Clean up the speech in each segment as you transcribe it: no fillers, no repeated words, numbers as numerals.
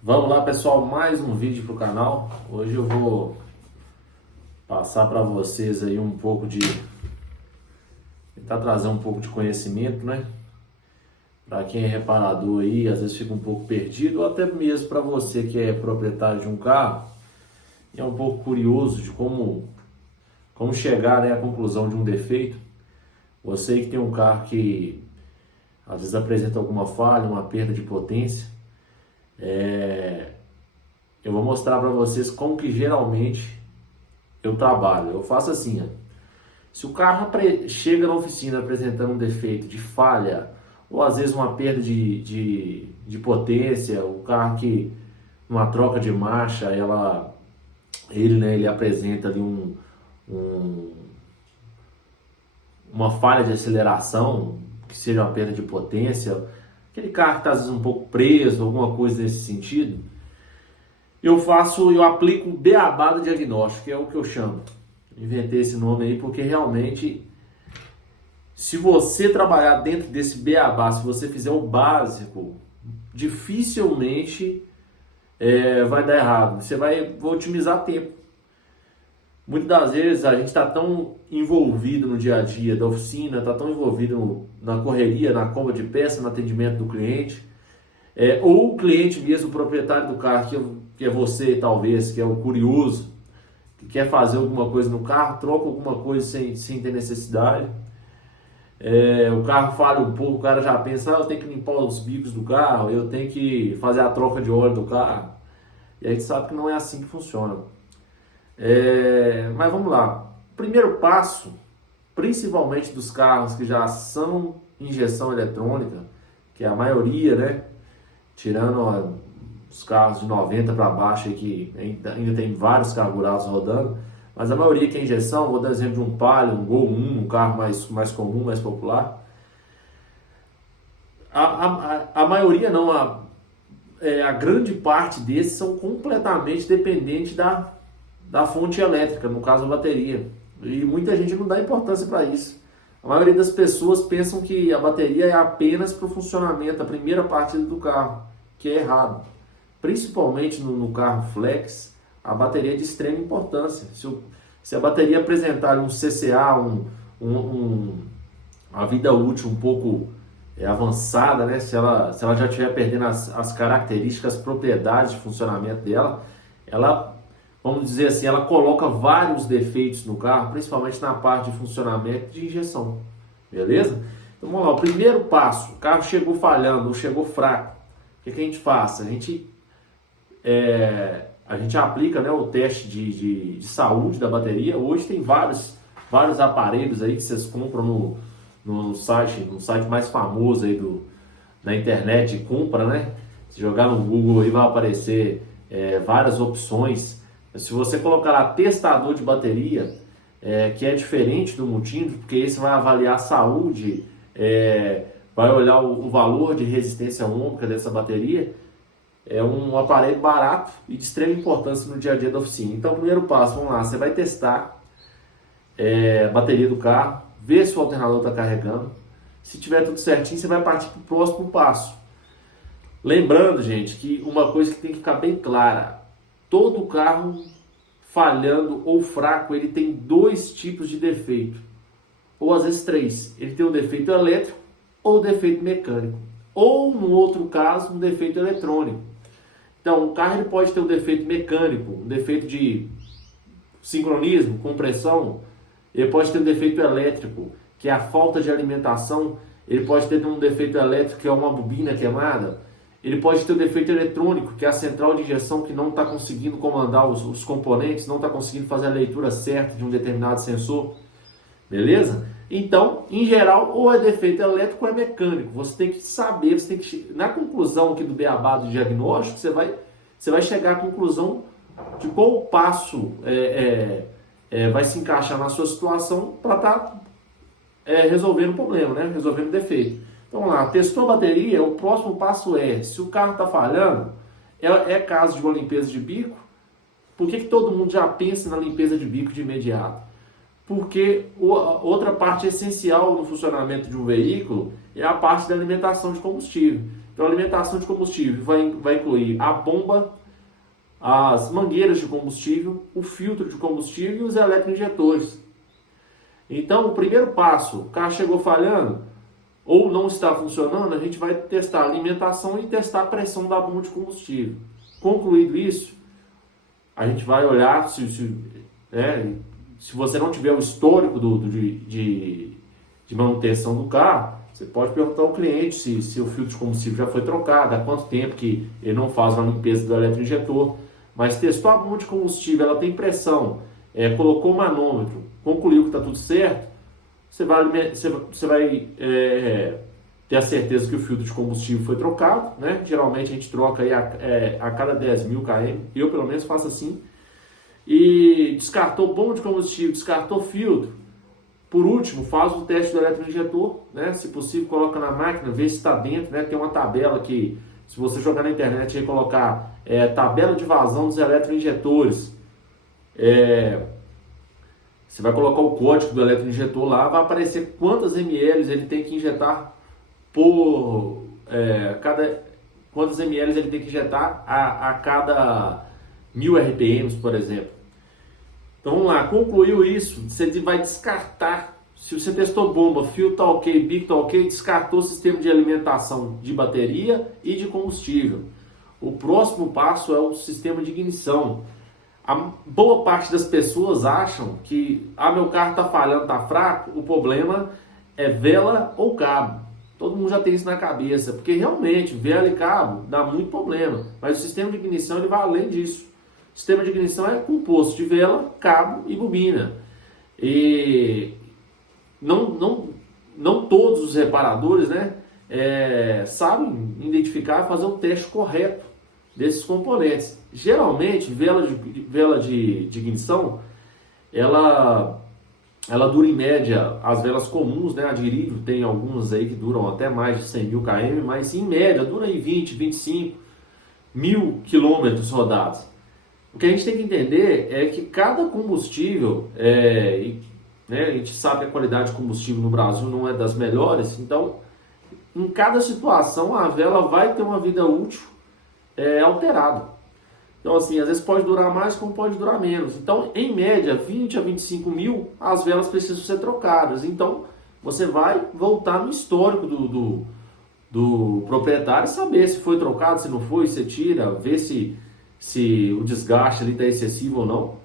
Vamos lá, pessoal, mais um vídeo para o canal. Hoje eu vou passar para vocês aí um pouco de tentar trazer um pouco de conhecimento, né? Para quem é reparador aí, às vezes fica um pouco perdido, ou até mesmo para você que é proprietário de um carro e é um pouco curioso de como chegar, né, à conclusão de um defeito. Você que tem um carro que às vezes apresenta alguma falha, uma perda de potência, eu vou mostrar para vocês como que geralmente eu trabalho. Eu faço assim, ó. Se o carro chega na oficina apresentando um defeito de falha, ou às vezes uma perda de potência, o carro que numa troca de marcha, ele apresenta ali uma falha de aceleração, que seja uma perda de potência, aquele carro que está às vezes um pouco preso, alguma coisa nesse sentido, eu aplico o beabá do diagnóstico, que é o que eu chamo. Inventei esse nome aí porque realmente, se você trabalhar dentro desse beabá, se você fizer o básico, dificilmente vai dar errado. Você vai otimizar tempo. Muitas das vezes a gente está tão envolvido no dia a dia da oficina, está tão envolvido na correria, na compra de peça, no atendimento do cliente, ou o cliente mesmo, o proprietário do carro, que é você talvez, que é o curioso, que quer fazer alguma coisa no carro, troca alguma coisa sem ter necessidade. O carro falha um pouco, o cara já pensa, eu tenho que limpar os bicos do carro, eu tenho que fazer a troca de óleo do carro. E a gente sabe que não é assim que funciona. Mas vamos lá. Primeiro passo, principalmente dos carros que já são injeção eletrônica, que é a maioria, né? Tirando os carros de 90 para baixo, aí, que ainda tem vários carburados rodando, mas a maioria que é injeção, vou dar exemplo de um Palio, um Gol 1, um carro mais comum, mais popular. A maioria não, a grande parte desses são completamente dependentes da fonte elétrica, no caso a bateria. E muita gente não dá importância para isso. A maioria das pessoas pensam que a bateria é apenas para o funcionamento, a primeira partida do carro, que é errado. Principalmente no carro flex, a bateria é de extrema importância. Se a bateria apresentar um CCA, uma vida útil um pouco avançada, né? Se ela já estiver perdendo as características, as propriedades de funcionamento dela, vamos dizer assim, ela coloca vários defeitos no carro, principalmente na parte de funcionamento de injeção. Beleza? Então vamos lá, o primeiro passo, o carro chegou falhando ou chegou fraco, o que a gente faz? A gente aplica, né, o teste de saúde da bateria. Hoje tem vários aparelhos aí que vocês compram no site mais famoso aí da internet de compra, né? Se jogar no Google aí vai aparecer várias opções. Se você colocar lá testador de bateria, que é diferente do multímetro, porque esse vai avaliar a saúde, vai olhar o valor de resistência ohmica dessa bateria. É um aparelho barato e de extrema importância no dia a dia da oficina. Então, primeiro passo, vamos lá, você vai testar a bateria do carro, ver se o alternador está carregando. Se tiver tudo certinho, você vai partir para o próximo passo. Lembrando, gente, que uma coisa que tem que ficar bem clara: todo carro falhando ou fraco, ele tem dois tipos de defeito, ou às vezes três. Ele tem um defeito elétrico ou defeito mecânico, ou no outro caso, um defeito eletrônico. Então, o carro ele pode ter um defeito mecânico, um defeito de sincronismo, compressão. Ele pode ter um defeito elétrico, que é a falta de alimentação. Ele pode ter um defeito elétrico, que é uma bobina queimada. Ele pode ter um defeito eletrônico, que é a central de injeção que não está conseguindo comandar os componentes, não está conseguindo fazer a leitura certa de um determinado sensor. Beleza? Então, em geral, ou é defeito elétrico ou é mecânico. Você tem que saber, na conclusão aqui do beabá do diagnóstico, você vai chegar à conclusão de qual passo vai se encaixar na sua situação para estar resolvendo o problema, né? Resolvendo o defeito. Então, vamos lá, testou a bateria, o próximo passo se o carro está falhando, é caso de uma limpeza de bico. Por que todo mundo já pensa na limpeza de bico de imediato? Porque outra parte essencial no funcionamento de um veículo é a parte da alimentação de combustível. Então, a alimentação de combustível vai incluir a bomba, as mangueiras de combustível, o filtro de combustível e os eletroinjetores. Então, o primeiro passo, o carro chegou falhando ou não está funcionando, a gente vai testar a alimentação e testar a pressão da bomba de combustível. Concluído isso, a gente vai olhar se você não tiver o histórico de manutenção do carro, você pode perguntar ao cliente se o filtro de combustível já foi trocado, há quanto tempo que ele não faz uma limpeza do eletroinjetor. Mas testou a bomba de combustível, ela tem pressão, colocou o manômetro, concluiu que está tudo certo, você vai ter a certeza que o filtro de combustível foi trocado, né? Geralmente a gente troca aí a cada 10.000 km, eu pelo menos faço assim. E descartou bomba de combustível, descartou filtro. Por último, faz o teste do eletroinjetor, né? Se possível, coloca na máquina, vê se está dentro, né? Tem uma tabela que, se você jogar na internet e colocar tabela de vazão dos eletroinjetores, você vai colocar o código do eletroinjetor lá, vai aparecer quantas ml ele tem que injetar quantas ml ele tem que injetar a cada 1000 RPMs, por exemplo. Então vamos lá, concluiu isso, você vai descartar. Se você testou bomba, fio tá ok, bico tá ok, descartou o sistema de alimentação de bateria e de combustível. O próximo passo é o sistema de ignição. A boa parte das pessoas acham que meu carro está falhando, está fraco, o problema é vela ou cabo. Todo mundo já tem isso na cabeça, porque realmente vela e cabo dá muito problema, mas o sistema de ignição ele vai além disso. O sistema de ignição é composto de vela, cabo e bobina. E não todos os reparadores, né, sabem identificar e fazer o teste correto desses componentes. Geralmente, vela de ignição, ela dura em média, as velas comuns, né, a Dirívio tem algumas aí que duram até mais de 100.000 km, mas em média dura aí 20, 25 mil quilômetros rodados. O que a gente tem que entender é que cada combustível, né, a gente sabe que a qualidade de combustível no Brasil não é das melhores, então em cada situação a vela vai ter uma vida útil alterada. Então assim, às vezes pode durar mais como pode durar menos. Então em média 20 a 25 mil as velas precisam ser trocadas. Então você vai voltar no histórico do proprietário e saber se foi trocado, se não foi, você tira, vê se o desgaste ali está excessivo ou não.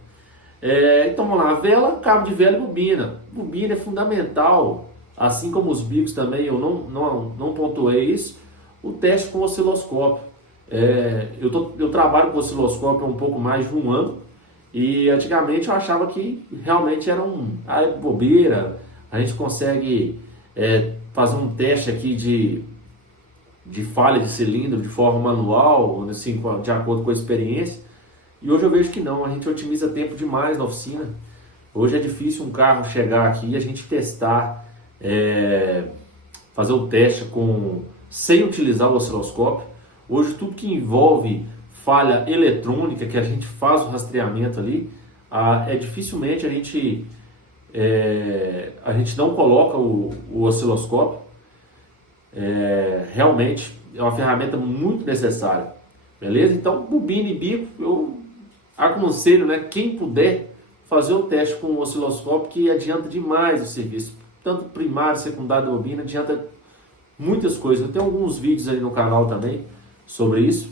Então vamos lá, vela, cabo de vela e bobina. Bobina é fundamental, assim como os bicos também, eu não pontuei isso. O teste com osciloscópio. Eu trabalho com osciloscópio há um pouco mais de um ano e antigamente eu achava que realmente era bobeira. A gente consegue fazer um teste aqui de falha de cilindro de forma manual, assim, de acordo com a experiência. E hoje eu vejo que não, a gente otimiza tempo demais na oficina. Hoje é difícil um carro chegar aqui e a gente testar, fazer o teste sem utilizar o osciloscópio. Hoje tudo que envolve falha eletrônica, que a gente faz o rastreamento ali, dificilmente a gente não coloca o osciloscópio. Realmente é uma ferramenta muito necessária, beleza? Então, bobina e bico, eu aconselho, né, quem puder fazer o teste com o osciloscópio, que adianta demais o serviço, tanto primário, secundário da bobina, adianta muitas coisas. Eu tenho alguns vídeos aí no canal também sobre isso.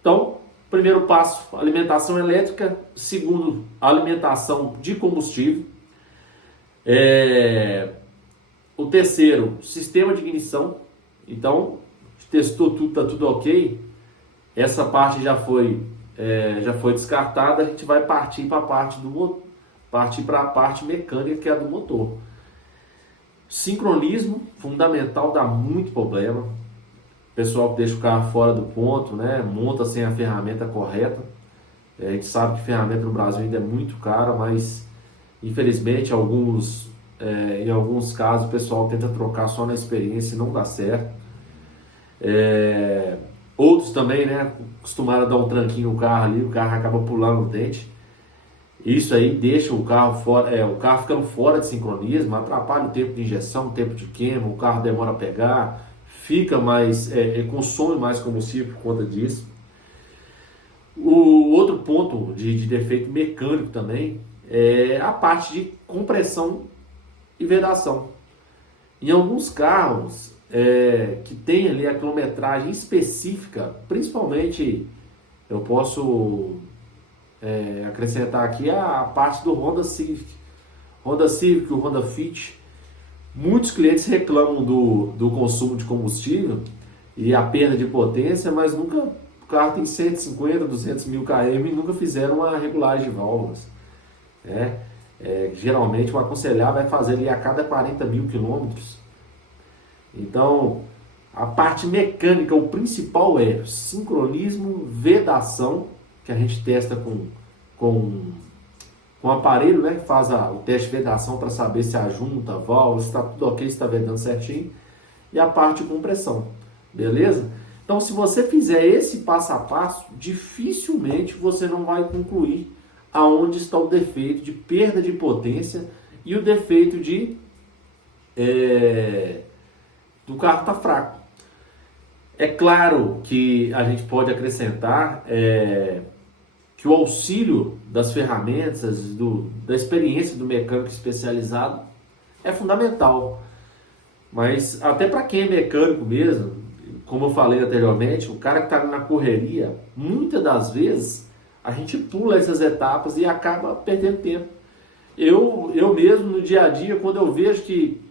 Então, primeiro passo, alimentação elétrica. Segundo, alimentação de combustível. O terceiro, sistema de ignição. Então, testou tudo, está tudo ok. Essa parte já foi descartada. A gente vai partir para a parte mecânica, que é a do motor. Sincronismo, fundamental, dá muito problema. Pessoal que deixa o carro fora do ponto, né, monta sem a ferramenta correta. A gente sabe que ferramenta no Brasil ainda é muito cara, mas infelizmente em alguns casos o pessoal tenta trocar só na experiência e não dá certo. Outros também, né, acostumaram a dar um tranquinho no carro ali, o carro acaba pulando o dente. Isso aí deixa o carro fora, o carro ficando fora de sincronismo, atrapalha o tempo de injeção, o tempo de queima, o carro demora a pegar, fica mais, consome mais combustível por conta disso. O outro ponto de defeito mecânico também é a parte de compressão e vedação. Em alguns carros que tem ali a quilometragem específica, principalmente eu posso acrescentar aqui a parte do Honda Civic. Honda Civic, o Honda Fit, muitos clientes reclamam do consumo de combustível e a perda de potência, mas nunca, o carro tem 150, 200 mil km e nunca fizeram uma regulagem de válvulas. Geralmente o aconselhar vai fazer ali a cada 40 mil quilômetros. Então, a parte mecânica, o principal é sincronismo, vedação, que a gente testa com o aparelho, né? Faz o teste de vedação para saber se a junta, a válvula, se está tudo ok, se está vedando certinho. E a parte de compressão, beleza? Então, se você fizer esse passo a passo, dificilmente você não vai concluir aonde está o defeito de perda de potência e o defeito do carro estar fraco. É claro que a gente pode acrescentar que o auxílio das ferramentas, da experiência do mecânico especializado é fundamental. Mas até para quem é mecânico mesmo, como eu falei anteriormente, o cara que está na correria, muitas das vezes a gente pula essas etapas e acaba perdendo tempo. Eu mesmo no dia a dia, quando eu vejo que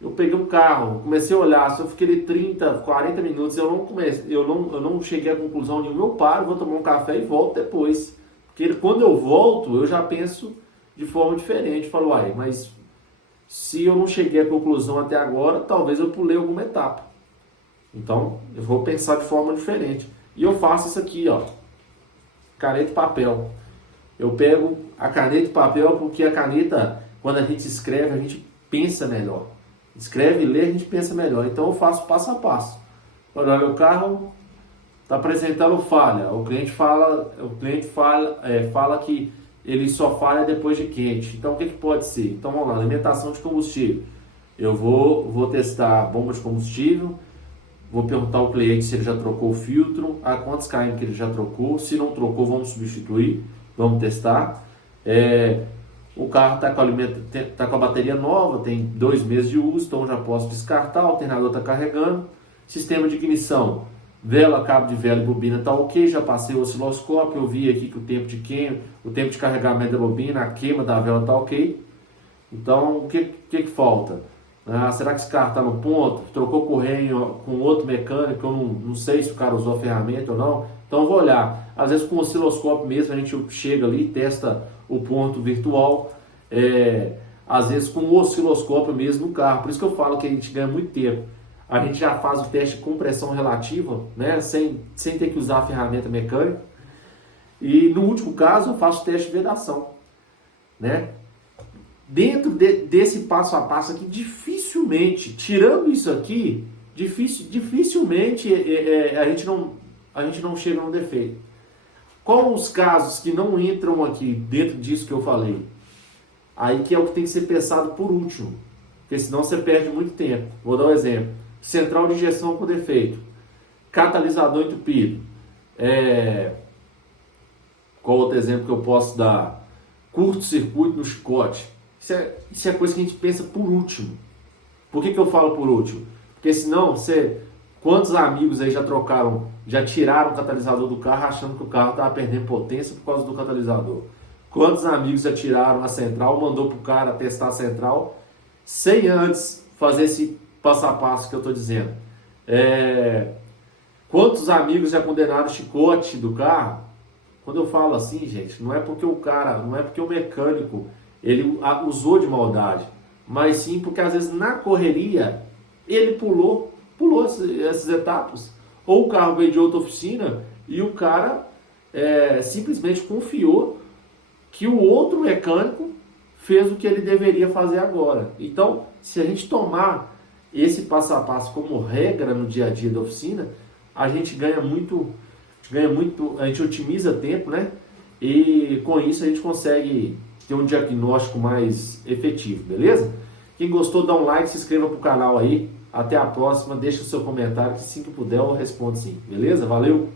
eu peguei um carro, comecei a olhar, se eu fiquei 30, 40 minutos, eu não cheguei à conclusão nenhuma, eu paro, vou tomar um café e volto depois. Porque quando eu volto, eu já penso de forma diferente. Falo, mas se eu não cheguei à conclusão até agora, talvez eu pulei alguma etapa. Então, eu vou pensar de forma diferente. E eu faço isso aqui, ó, caneta e papel. Eu pego a caneta e papel porque a caneta, quando a gente escreve, a gente pensa melhor. Escreve e lê, a gente pensa melhor. Então eu faço passo a passo. Olha, meu carro está apresentando falha. O cliente fala que ele só falha depois de quente. Então o que pode ser? Então vamos lá, alimentação de combustível. Eu vou testar a bomba de combustível, vou perguntar ao cliente se ele já trocou o filtro, a quantos km que ele já trocou. Se não trocou, vamos substituir, vamos testar. O carro está com a bateria nova, tem 2 meses de uso, então já posso descartar, o alternador está carregando. Sistema de ignição, vela, cabo de vela e bobina está ok, já passei o osciloscópio, eu vi aqui que o tempo de carregamento da bobina, a queima da vela está ok. Então, o que falta? Será que esse carro está no ponto? Trocou correia com outro mecânico, eu não sei se o cara usou a ferramenta ou não. Então eu vou olhar, às vezes com o osciloscópio mesmo a gente chega ali, testa o ponto virtual, às vezes com o osciloscópio mesmo no carro. Por isso que eu falo que a gente ganha muito tempo. A gente já faz o teste de compressão relativa, né, sem ter que usar a ferramenta mecânica. E no último caso eu faço o teste de vedação, né? Dentro desse passo a passo aqui, dificilmente, tirando isso aqui, dificilmente a gente não chega no defeito. Quais os casos que não entram aqui dentro disso que eu falei? Aí que é o que tem que ser pensado por último, porque senão você perde muito tempo. Vou dar um exemplo. Central de injeção com defeito, catalisador entupido. Qual outro exemplo que eu posso dar? Curto-circuito no chicote. Isso é coisa que a gente pensa por último. Por que eu falo por último? Porque senão quantos amigos aí já tiraram o catalisador do carro achando que o carro estava perdendo potência por causa do catalisador? Quantos amigos já tiraram a central, mandou para o cara testar a central, sem antes fazer esse passo a passo que eu estou dizendo? Quantos amigos já condenaram o chicote do carro? Quando eu falo assim, gente, não é porque o mecânico ele usou de maldade, mas sim porque às vezes na correria ele pulou essas etapas. Ou o carro veio de outra oficina e o cara simplesmente confiou que o outro mecânico fez o que ele deveria fazer agora. Então, se a gente tomar esse passo a passo como regra no dia a dia da oficina, a gente ganha muito, a gente otimiza tempo, né? E com isso a gente consegue ter um diagnóstico mais efetivo, beleza? Quem gostou, dá um like, se inscreva pro canal aí. Até a próxima, deixa o seu comentário que assim que puder eu respondo sim, beleza? Valeu!